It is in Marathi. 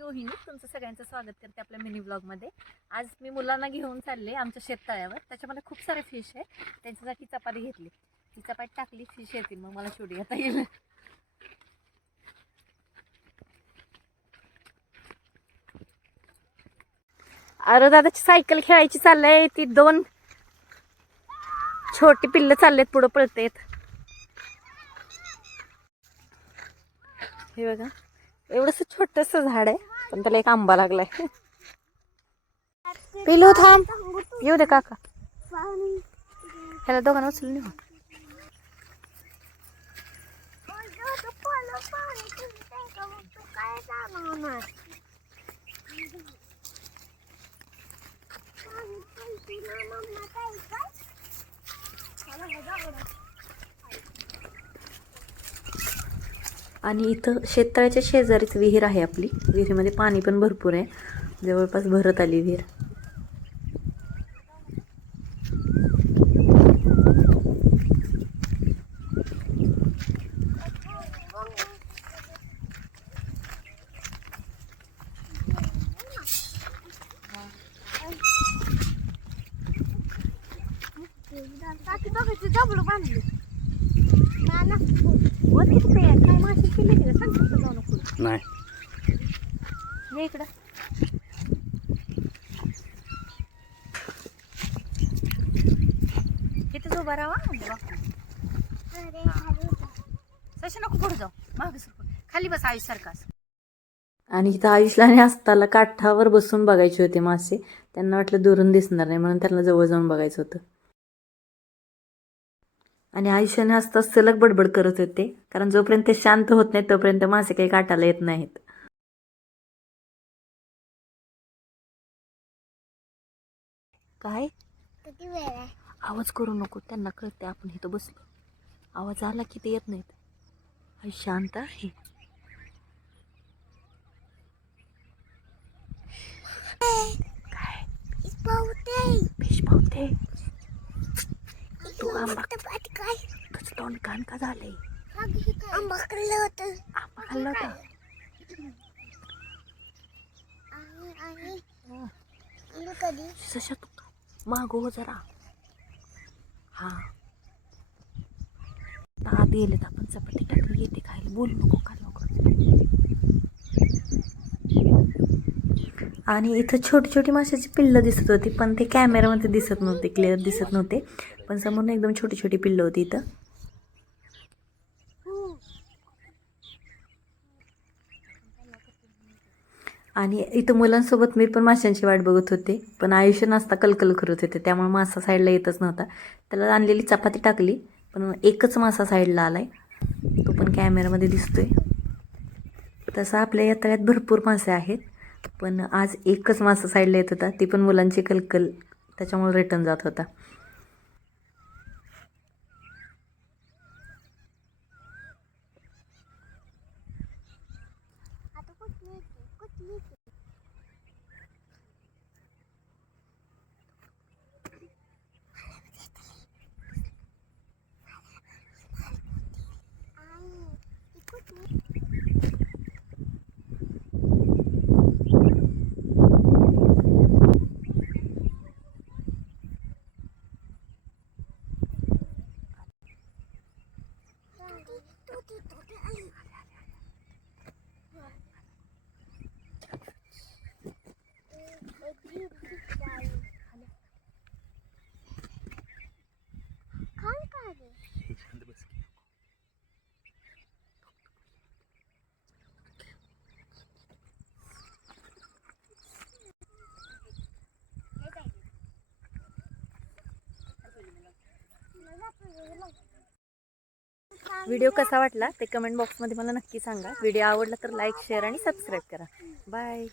रोहिणी तुमचं सगळ्यांचं स्वागत करते आपल्या मिनी ब्लॉगमध्ये। आज मी मुलांना घेऊन चालले आमच्या शेततळ्यावर। त्याच्यामध्ये खूप सारे फिश आहे, त्यांच्यासाठी चपाती घेतली। ती चपाती टाकली, फिश येतील, मग मला शूट घेता येईल। अरे दादाची सायकल खेळायची चाललंय, ती दोन छोटी पिल्लं चाललेत पुढे पळतेत। हे बघा, एवढंसं छोटस झाड आहे पण त्याला एक आंबा लागलाय। पिलू थांब, येऊ दे काका, ह्याला दोघांना उचलून नेऊ। आणि इथं शेततळ्याच्या शेजारीच विहीर आहे आपली। विहिरीमध्ये पाणी पण भरपूर आहे, जवळपास भरत आली विहीर। नाही ये इकडं, किती उभा राहा सशी, नको पुढे जाऊ, माग खाली बस, आयुष सारखा। आणि इथं आयुषला आणि अस्ताला काठावर बसून बघायचे होते मासे। त्यांना वाटलं दुरून दिसणार नाही म्हणून त्यांना जवळ जाऊन बघायचं होतं। आणि आयुष्याने असता सलग बडबड करत होते, कारण जोपर्यंत ते शांत होत नाही तोपर्यंत मासे काही काटाला येत नाहीत। काय आवाज करू नको, त्यांना कळते आपण इथं बसलो। आवाज आला की ते येत नाहीत। आई शांत आहे। काय फिश पावते तू? आंबा तुझं तोंड कान का झालंय? आंबा खाल्लं होतं। सशा तू मागो जरा। हा आत गेलेत, आपण चपाती टाकली, येते खायला, बोलू नको का लवकर। आणि इथं छोटी छोटी माशाची पिल्लं दिसत होती, पण ते कॅमेरामध्ये दिसत नव्हते, क्लिअर दिसत नव्हते, पण समोर एकदम छोटी छोटी पिल्लं होती इथं। आणि इथं मुलांसोबत मी पण माशांची वाट बघत होते, पण आयुष्य नसता कलकल करत होते, त्यामुळे मासा साईडला येतच नव्हता। त्याला आणलेली चपाती टाकली, पण एकच मासा साईडला आलाय, तो पण कॅमेरामध्ये दिसतोय। तसं आपल्या या तळ्यात भरपूर मासे आहेत, पण आज एकच मासा साईडला येत होता, ती पण मुलांची कलकल त्याच्यामुळे रिटर्न जात होता। व्हिडिओ कसा वाटला ते कमेंट बॉक्समध्ये मला नक्की सांगा। व्हिडिओ आवडला तर लाईक, शेअर आणि सबस्क्राईब करा। बाय।